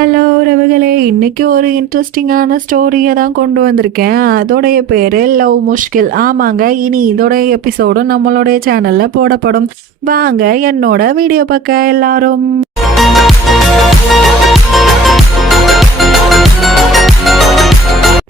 Hello உறவுகளே, இன்னைக்கு ஒரு இன்ட்ரெஸ்டிங்கான ஸ்டோரியை தான் கொண்டு வந்திருக்கேன். அதோடைய பேரு லவ் முஷ்கில். ஆமாங்க, இனி இதோடைய எபிசோடும் நம்மளுடைய சேனல்ல போடப்படும். வாங்க என்னோட வீடியோ பார்க்க எல்லாரும்.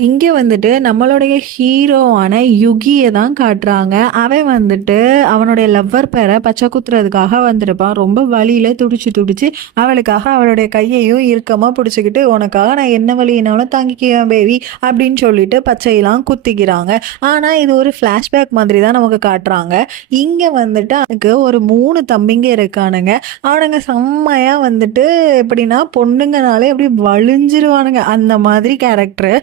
இங்கே வந்துட்டு நம்மளுடைய ஹீரோவான யுகியை தான் காட்டுறாங்க. அவன் வந்துட்டு அவனுடைய லவ்வர் பேரை பச்சை குத்துறதுக்காக வந்திருப்பான். ரொம்ப வழியில் துடிச்சு அவளுக்காக அவளுடைய கையையும் இறுக்கமாக பிடிச்சிக்கிட்டு, உனக்காக நான் என்ன வழியினாலும் தாங்கிக்குவேன் பேபி அப்படின்னு சொல்லிட்டு பச்சையெல்லாம் குத்திக்கிறாங்க. ஆனால் இது ஒரு ஃப்ளாஷ்பேக் மாதிரி தான் நமக்கு காட்டுறாங்க. இங்கே வந்துட்டு அதுக்கு ஒரு 3 தம்பிங்க இருக்கானுங்க. அவனுங்க செம்மையாக வந்துட்டு எப்படின்னா பொண்ணுங்கனாலே அப்படி வலிஞ்சிருவானுங்க, அந்த மாதிரி கேரக்டரு.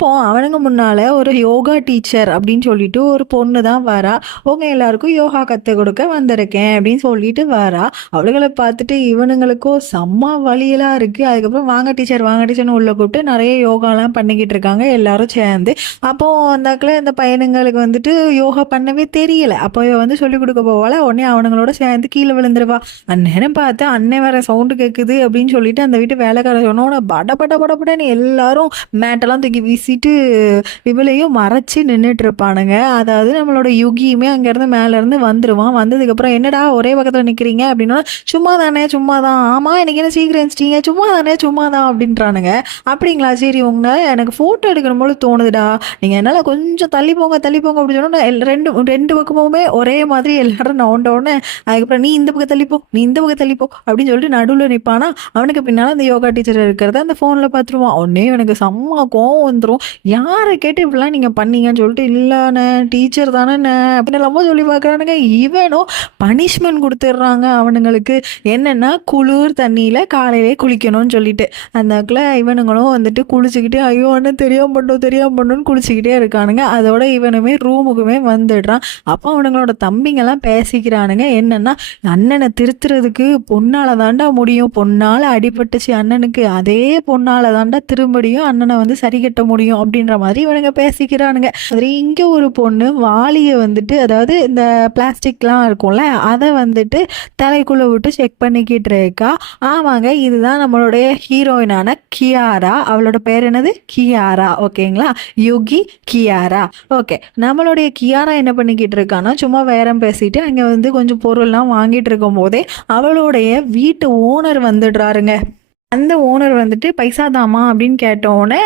அப்போ அவனுங்க முன்னால ஒரு யோகா டீச்சர் அப்படின்னு சொல்லிட்டு ஒரு பொண்ணு தான் வரா. உங்க எல்லாருக்கும் யோகா கற்றுக் கொடுக்க வந்திருக்கேன் அப்படின்னு சொல்லிட்டு வரா. அவளுகளை பார்த்துட்டு இவனுங்களுக்கும் செம்ம வழியெல்லாம் இருக்கு. அதுக்கப்புறம் வாங்க டீச்சர்னு உள்ள கூப்பிட்டு நிறைய யோகாலாம் பண்ணிக்கிட்டு இருக்காங்க எல்லாரும் சேர்ந்து. அப்போ அந்தாக்கில் இந்த பையனுங்களுக்கு வந்துட்டு யோகா பண்ணவே தெரியல. அப்போ வந்து சொல்லிக் கொடுக்க போவால, உடனே அவனுங்களோட சேர்ந்து கீழே விழுந்துருவா. அண்ணன் பார்த்து அண்ணன் வேற சவுண்டு கேட்குது அப்படின்னு சொல்லிட்டு அந்த வீட்டு வேலைக்கார சொன்னோட படன்னு எல்லாரும் மேட்டெல்லாம் தூக்கி வீசிட்டு இவளையும் மறைச்சி நின்றுட்டு இருப்பானுங்க. அதாவது நம்மளோட யுகியுமே அங்கேருந்து மேலேருந்து வந்துடுவான். வந்ததுக்கப்புறம் என்னடா ஒரே பக்கத்தில் நிற்கிறீங்க அப்படின்னா, சும்மா தான். ஆமாம், எனக்கு என்ன சீக்கிரம் எழுந்திட்டீங்க? சும்மா தான் அப்படின்றானுங்க. அப்படிங்களா, சரி உங்களை எனக்கு ஃபோட்டோ எடுக்கணும் போல தோணுதுடா, நீங்கள் என்னால் கொஞ்சம் தள்ளி போங்க அப்படின்னு சொன்னால் ரெண்டு பக்கமுமே ஒரே மாதிரி எல்லாரும் நவுண்டோடனே அதுக்கப்புறம் நீ இந்த பக்கம் தள்ளிப்போ அப்படின்னு சொல்லிட்டு நடுவில் நிற்பானா. அவனுக்கு பின்னால் அந்த யோகா டீச்சர் இருக்கிறத அந்த ஃபோனில் பார்த்துருவான். உடனே எனக்கு செம்ம கோவம் வந்துடும். யாரை கேட்டு இப்படிலாம் நீங்கள் பண்ணீங்கன்னு சொல்லிட்டு, இல்லைண்ணே டீச்சர் தானே அப்படின்னு சொல்லி பார்க்குறானுங்க. இவனும் பனிஷ்மெண்ட் கொடுத்துட்றாங்க அவனுங்களுக்கு. என்னென்னா குளிர் தண்ணியில் காலையிலே குளிக்கணும்னு சொல்லிட்டு அந்தாக்கில் இவனுங்களும் வந்துட்டு குளிச்சுக்கிட்டு ஐயோ அண்ணன் தெரியாம பண்ணணும்னு குளிச்சுக்கிட்டே இருக்கானுங்க. அதோட இவனுமே ரூமுக்குமே வந்துடுறான். அப்போ அவனுங்களோட தம்பிங்கெல்லாம் பேசிக்கிறானுங்க. என்னென்னா, அண்ணனை திருத்துறதுக்கு பொண்ணால் தாண்டா முடியும், பொண்ணால் அடிபட்டுச்சு அண்ணனுக்கு, அதே பொண்ணால் தாண்டா திரும்படியும் அண்ணனை வந்து சரி கட்ட முடியும் அப்படின்ற மாதிரி இவனுங்க பேசிக்கிறானுங்க. அது இங்கே ஒரு பொண்ணு வாளியை வந்துட்டு, அதாவது இந்த பிளாஸ்டிக்லாம் இருக்கும்ல, அதை வந்துட்டு தலைக்குள்ளே விட்டு செக் பண்ணிக்கிட்டு இருக்கா. ஆமாங்க, இதுதான் நம்மளுடைய ஹீரோயினான கியாரா. அவளோட பேர் என்னது? கியாரா. ஓகேங்களா, யுகி கியாரா. ஓகே, நம்மளுடைய கியாரா என்ன பண்ணிக்கிட்டு இருக்கான்னா, சும்மா வேறம் பேசிட்டு அங்கே வந்து கொஞ்சம் பொருள்லாம் வாங்கிட்டு இருக்கும் போதே அவளுடைய வீட்டு ஓனர் வந்துடுறாருங்க. அந்த ஓனர் வந்துட்டு பைசா தாமா அப்படின்னு கேட்டோடனே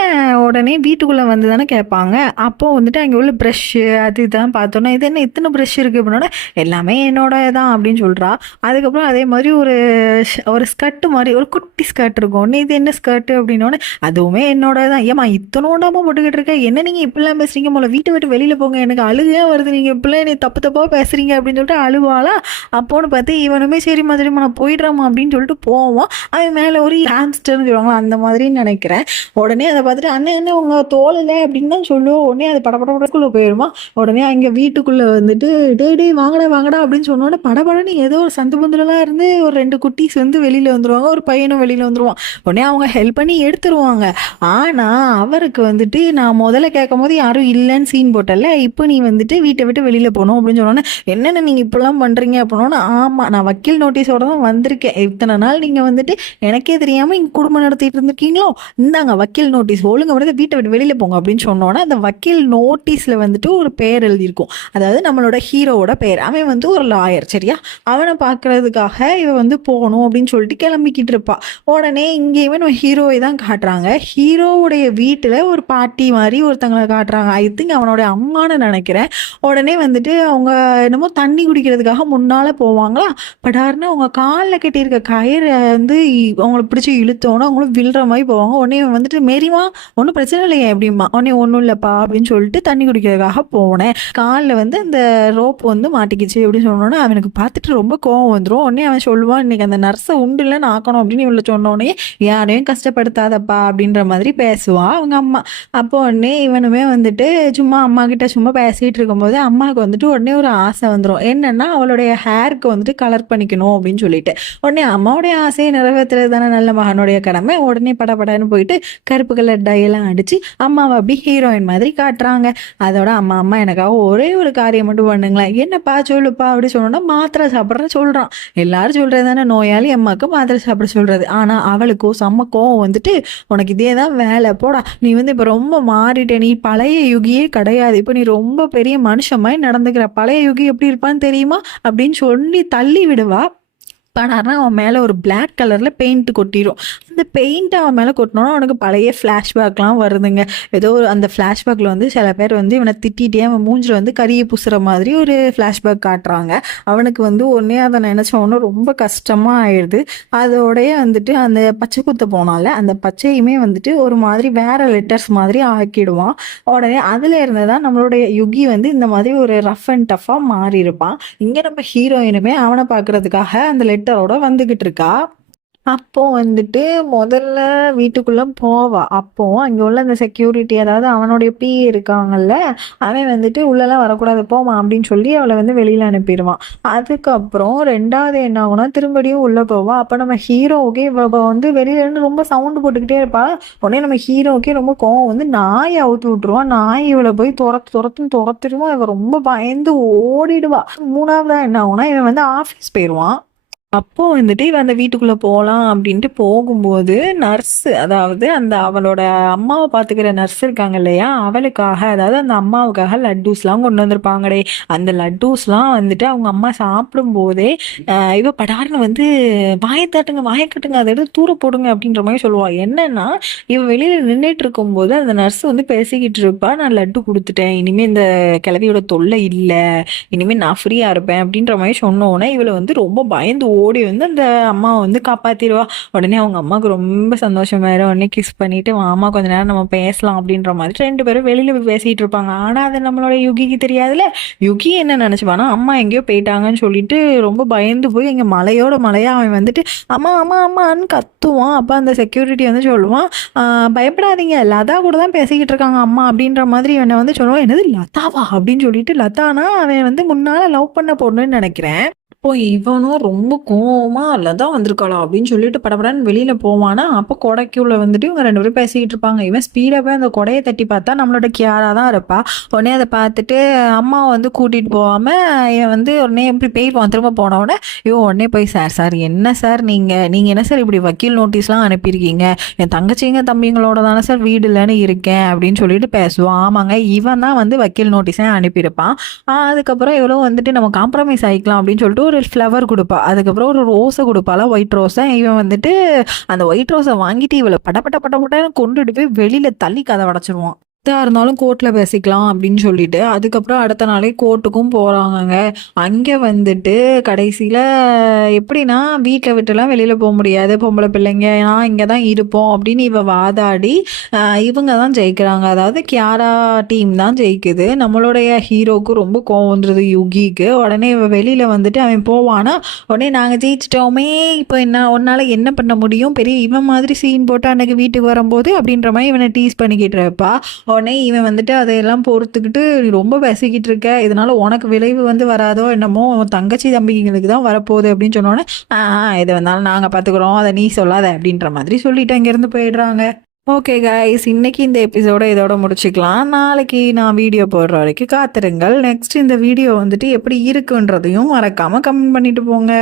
உடனே வீட்டுக்குள்ளே வந்து தானே கேட்பாங்க. அப்போது வந்துட்டு அங்கே உள்ள ப்ரெஷ்ஷு அது இதெல்லாம் பார்த்தோன்னா, இது என்ன இத்தனை ப்ரெஷ் இருக்குது அப்படின்னோடனே, எல்லாமே என்னோட தான் அப்படின்னு சொல்கிறா. அதுக்கப்புறம் அதே மாதிரி ஒரு ஸ்கர்ட்டு மாதிரி ஒரு குட்டி ஸ்கர்ட் இருக்கும். ஒன்று இது என்ன ஸ்கர்ட்டு அப்படின்னோடனே, அதுவுமே என்னோட தான். ஏமா இத்தனோண்டாமல் போட்டுக்கிட்டு இருக்க, என்ன நீங்கள் இப்படிலாம் பேசுகிறீங்க, போல வீட்டை விட்டு வெளியில் போங்க, எனக்கு அழுகையாக வருது, நீங்கள் இப்படிலாம் என்னை தப்பாக பேசுகிறீங்க அப்படின்னு சொல்லிட்டு அழுவாளா. அப்போன்னு பார்த்து இவனுமே சரி மாதிரி நான் போயிடுறாமா அப்படின்னு சொல்லிட்டு போவோம். அவன் மேலே ஒரு ஹாம்ஸ்டர்னு சொல்லுவாங்களா, அந்த மாதிரின்னு நினைக்கிறேன். உடனே அதை பார்த்துட்டு அண்ணன் என்ன உங்கள் தோலில் அப்படின்னு தான் சொல்லுவோம். உடனே அது படக்குள்ளே போயிடுமா. உடனே அங்கே வீட்டுக்குள்ளே வந்துட்டு டே வாங்கடா அப்படின்னு சொன்னோடனே படபடன்னு ஏதோ ஒரு சந்து பந்துலலாம் இருந்து ஒரு 2 குட்டீஸ் வந்து வெளியில் வந்துடுவாங்க, ஒரு பையனும் வெளியில் வந்துடுவான். உடனே அவங்க ஹெல்ப் பண்ணி எடுத்துருவாங்க. ஆனால் அவருக்கு வந்துட்டு நான் முதல்ல கேட்கும் போது யாரும் இல்லைன்னு சீன் போட்டல, இப்போ நீ வந்துட்டு வீட்டை விட்டு வெளியில் போகணும் அப்படின்னு சொன்னோன்னே, என்னென்ன நீங்கள் இப்படிலாம் பண்ணுறீங்க அப்படின்னா, ஆமாம் நான் வக்கீல் நோட்டீஸோட தான் வந்திருக்கேன், இத்தனை நாள் நீங்கள் வந்துட்டு எனக்கே தெரியாமல் இங்கே குடும்பம் நடத்திட்டு இருந்திருக்கீங்களோ, இந்தாங்க வக்கீல் நோட்டீஸ், ஒழுங்க வந்து வீட்டை விட்டு வெளியில் போங்க அப்படின்னு சொன்னோன்னா, அந்த வக்கீல் நோட்டீஸில் வந்துட்டு ஒரு பேர் எழுதியிருக்கும். அதாவது நம்மளோட ஹீரோவோட பேர். அவன் வந்து ஒரு லாயர், சரியா? அவனை பார்க்கறதுக்காக இவன் வந்து போகணும் அப்படின்னு சொல்லிட்டு கிளம்பிக்கிட்டு இருப்பா. உடனே இங்கேயுமே நம்ம ஹீரோவை தான் காட்டுறாங்க. ஹீரோவுடைய வீட்டில் ஒரு பாட்டி மாதிரி ஒருத்தங்களை காட்டுறாங்க. ஐ திங்க் அவனோட அம்மானு நினைக்கிறேன். உடனே வந்துட்டு அவங்க என்னமோ தண்ணி குடிக்கிறதுக்காக முன்னால் போவாங்களா, படாருன்னு அவங்க காலில் கட்டியிருக்க கயிறை வந்து அவங்கள பிடிச்சி இழுத்தோன்னா அவங்களும் விழுற மாதிரி போவாங்க. உடனே வந்துட்டு மேரிமா ஒன்றும் பிரச்சனை இல்லையே அப்படிமா. உடனே ஒன்றும் இல்லைப்பா அப்படின்னு சொல்லிட்டு தண்ணி குடிக்கிறதுக்காக போனேன், காலில் வந்து அந்த ரோப் வந்து மாட்டிக்கிச்சு அப்படின்னு சொன்னோன்னே அவனுக்கு பார்த்துட்டு ரொம்ப கோவம் வந்துடும். உடனே அவன் சொல்லுவான், இன்னைக்கு அந்த நர்ஸை உண்டுல நாக்கணும் அப்படின்னு இவ்வளோ சொன்னோடனே, யாரையும் கஷ்டப்படுத்தாதப்பா அப்படின்ற மாதிரி பேசுவான் அவங்க அம்மா. அப்போ உடனே இவனுமே வந்துட்டு சும்மா அம்மா கிட்ட சும்மா பேசிகிட்டு இருக்கும்போது அம்மாவுக்கு வந்துட்டு உடனே ஒரு ஆசை வந்துடும். என்னன்னா அவளுடைய ஹேருக்கு வந்துட்டு கலர் பண்ணிக்கணும் அப்படின்னு சொல்லிட்டு. உடனே அம்மாவுடைய ஆசையை நிறைவேற்றுறது தானே நல்ல மகனுடைய கடமை. உடனே படபடன்னு போயிட்டு கருப்பு கலர் டையெல்லாம் அடிச்சு அம்மாவை அப்படி ஹீரோயின் மாதிரி காட்டுறாங்க. அதோட அம்மா அம்மா எனக்காக ஒரே ஒரு காரியம் மட்டும் பண்ணுங்களேன். என்னப்பா சொல்லுப்பா அப்படி சொன்னோன்னா மாத்திரை சாப்பிட்ற சொல்கிறான். எல்லாரும் சொல்கிறது தானே நோயாளி அம்மாவுக்கு மாத்திரை சாப்பிட சொல்கிறது. ஆனால் அவளுக்கோ செம்ம கோவம் வந்துட்டு, உனக்கு இதே தான் வேலை போடா, நீ வந்து இப்போ ரொம்ப மாறிட்ட, நீ பழைய யுகியே கிடையாது, இப்போ நீ ரொம்ப பெரிய மனுஷன் மாதிரி நடந்துக்கிற, பழைய யுகி எப்படி இருப்பான்னு தெரியுமா அப்படின்னு சொல்லி தள்ளி விடுவா. பண்ணார்னா அவன் மேலே ஒரு பிளாக் கலரில் பெயிண்ட் கொட்டிடும். அந்த பெயிண்ட் அவன் மேலே கொட்டினோன்னா அவனுக்கு பழைய ஃப்ளாஷ்பேக்லாம் வருதுங்க. ஏதோ ஒரு அந்த ஃப்ளாஷ்பேக்கில் வந்து சில பேர் வந்து இவனை திட்டிகிட்டே அவன் மூஞ்சில் வந்து கரியை பூசுகிற மாதிரி ஒரு ஃப்ளாஷ்பேக் காட்டுறாங்க. அவனுக்கு வந்து ஒன்றே அதை நினச்சவொன்னே ரொம்ப கஷ்டமாக ஆயிடுது. அதோடைய வந்துட்டு அந்த பச்சை குத்த போனால அந்த பச்சையுமே வந்துட்டு ஒரு மாதிரி வேறு லெட்டர்ஸ் மாதிரி ஆக்கிடுவான். உடனே அதில் இருந்து தான் நம்மளுடைய யுகி வந்து இந்த மாதிரி ஒரு ரஃப் அண்ட் டஃப்பாக மாறி இருப்பான். இங்கே நம்ம ஹீரோயினுமே அவனை பார்க்குறதுக்காக அந்த லெட்டரோட வந்துக்கிட்டு இருக்கா. அப்போ வந்துட்டு முதல்ல வீட்டுக்குள்ள போவா. அப்போ அங்கே உள்ள அந்த செக்யூரிட்டி, அதாவது அவனுடைய இருக்காங்கல்ல, அவன் வந்துட்டு உள்ளெல்லாம் வரக்கூடாது போமா அப்படின்னு சொல்லி அவளை வந்து வெளியில அனுப்பிடுவான். அதுக்கப்புறம் ரெண்டாவது என்ன ஆகும்னா திரும்படியும் உள்ள போவா. அப்போ நம்ம ஹீரோவுக்கே இவ வந்து வெளியில இருந்து ரொம்ப சவுண்டு போட்டுக்கிட்டே இருப்பா. உடனே நம்ம ஹீரோவுக்கே ரொம்ப கோவம் வந்து நாயை அவுத்து விட்டுருவான். நாய் இவளை போய் துரத்துருவான். இவ ரொம்ப பயந்து ஓடிடுவா. மூணாவதா என்ன ஆகும்னா இவன் வந்து ஆஃபீஸ் போயிடுவான். அப்போ வந்துட்டு இவன் அந்த வீட்டுக்குள்ள போகலாம் அப்படின்ட்டு போகும்போது நர்ஸு, அதாவது அந்த அவளோட அம்மாவை பார்த்துக்கிற நர்ஸ் இருக்காங்க இல்லையா, அவளுக்காக, அதாவது அந்த அம்மாவுக்காக லட்டூஸ்லாம் கொண்டு வந்திருப்பாங்கடே. அந்த லட்டூஸ்லாம் வந்துட்டு அவங்க அம்மா சாப்பிடும்போதே இவ படாருன்னு வந்து வாயக்கட்டுங்க அதை எடுத்து தூர போடுங்க அப்படின்ற மாதிரி சொல்லுவாள். என்னன்னா இவ வெளியில நின்றுட்டு இருக்கும்போது அந்த நர்ஸ் வந்து பேசிக்கிட்டு இருப்பா, நான் லட்டு கொடுத்துட்டேன், இனிமேல் இந்த கிழவியோட தொல்லை இல்லை, இனிமேல் நான் ஃப்ரீயாக இருப்பேன் அப்படின்ற மாதிரி சொன்னோன்னே இவளை வந்து ரொம்ப பயந்து ஓடி வந்து அந்த அம்மாவை வந்து காப்பாற்றிடுவா. உடனே அவங்க அம்மாவுக்கு ரொம்ப சந்தோஷமாயிரும். உடனே கிஸ் பண்ணிட்டு அம்மா கொஞ்ச நேரம் நம்ம பேசலாம் அப்படின்ற மாதிரி ரெண்டு பேரும் வெளியில் போய் பேசிகிட்டு இருப்பாங்க. ஆனால் அது நம்மளோட யுகிக்கு தெரியாதுல்ல. யுகி என்ன நினச்சிப்பானா அம்மா எங்கேயோ போயிட்டாங்கன்னு சொல்லிட்டு ரொம்ப பயந்து போய் எங்கள் மலையோட மலையாக அவன் வந்துட்டு அம்மா அம்மா அம்மான்னு கத்துவான். அப்போ அந்த செக்யூரிட்டி வந்து சொல்லுவான், பயப்படாதீங்க, லதா கூட தான் பேசிக்கிட்டு இருக்காங்க அம்மா அப்படின்ற மாதிரி என்னை வந்து சொல்லுவான். என்னது லதாவா அப்படின்னு சொல்லிட்டு, லதானா அவன் வந்து முன்னால் லவ் பண்ண பொண்ணுன்னு நினைக்கிறேன். இப்போ இவனும் ரொம்ப கோவமா லதா வந்திருக்காளா அப்படின்னு சொல்லிட்டு படபடன்னு வெளியில போவானா. அப்போ கொடைக்குள்ள வந்துட்டு இவங்க ரெண்டு பேரும் பேசிக்கிட்டு இருப்பாங்க. இவன் ஸ்பீடாக போய் அந்த கொடையை தட்டி பார்த்தா நம்மளோட கியாரா தான் இருப்பா. உடனே அதை பார்த்துட்டு அம்மாவை வந்து கூட்டிகிட்டு போகாமல் இவன் வந்து உடனே எப்படி போயிடுவான். திரும்ப போன உடனே உடனே போய் சார் என்ன சார் நீங்கள் என்ன சார் இப்படி வக்கீல் நோட்டீஸ்லாம் அனுப்பியிருக்கீங்க, என் தங்கச்சிங்க தம்பிங்களோட தானே சார் வீடு இல்லைன்னு இருக்கேன் அப்படின்னு சொல்லிட்டு பேசுவான். ஆமாங்க, இவன் தான் வந்து வக்கீல் நோட்டீஸே அனுப்பியிருப்பான். அதுக்கப்புறம் இவ்வளோ வந்துட்டு நம்ம காம்ப்ரமைஸ் ஆகிக்கலாம் அப்படின்னு சொல்லிட்டு ஒரு ஃப்ளவர் கொடுப்பா. அதுக்கப்புறம் ஒரு ரோஸை கொடுப்பாளா, ஒயிட் ரோஸை. இவன் வந்துட்டு அந்த ஒயிட் ரோஸை வாங்கிட்டு இவளை படப்பட்ட கொண்டுட்டு போய் வெளியில தள்ளி கதை உடச்சிருவான். இருந்தாலும் கோர்ட்டில் பேசிக்கலாம் அப்படின்னு சொல்லிட்டு அதுக்கப்புறம் அடுத்த நாளே கோர்ட்டுக்கும் போகிறாங்கங்க. அங்கே வந்துட்டு கடைசியில் எப்படின்னா வீட்டில் விட்டுலாம் வெளியில் போக முடியாது, பொம்பளை பிள்ளைங்க நான் இங்கே தான் இருப்போம் அப்படின்னு இவ வாதாடி இவங்க தான் ஜெயிக்கிறாங்க. அதாவது கியாரா டீம் தான் ஜெயிக்குது. நம்மளுடைய ஹீரோவுக்கு ரொம்ப கோவம் வந்துடுது யுகிக்கு. உடனே இவ வெளியில் வந்துட்டு அவன் போவானா, உடனே நாங்கள் ஜெயிச்சிட்டோமே, இப்போ என்ன உன்னால் என்ன பண்ண முடியும், பெரிய இவன் மாதிரி சீன் போட்டு அன்னைக்கு வீட்டுக்கு வரும்போது அப்படின்ற மாதிரி இவனை டீஸ் பண்ணிக்கிட்டு இருப்பா. உடனே இவன் வந்துட்டு அதையெல்லாம் பொறுத்துக்கிட்டு நீ ரொம்ப பேசிக்கிட்டு இருக்க, இதனால உனக்கு விளைவு வந்து வராதோ என்னமோ, தங்கச்சி தம்பிங்களுக்கு தான் வரப்போகுது அப்படின்னு சொன்னோன்னே எது வந்தாலும் நாங்கள் பார்த்துக்குறோம், அதை நீ சொல்லாத அப்படின்ற மாதிரி சொல்லிட்டு அங்கேருந்து போயிடுறாங்க. ஓகே கைஸ், இன்னைக்கு இந்த எபிசோட இதோட முடிச்சுக்கலாம். நாளைக்கு நான் வீடியோ போடுற வரைக்கும் காத்திருங்கள். நெக்ஸ்ட் இந்த வீடியோ வந்துட்டு எப்படி இருக்குன்றதையும் மறக்காமல் கமெண்ட் பண்ணிட்டு போங்க.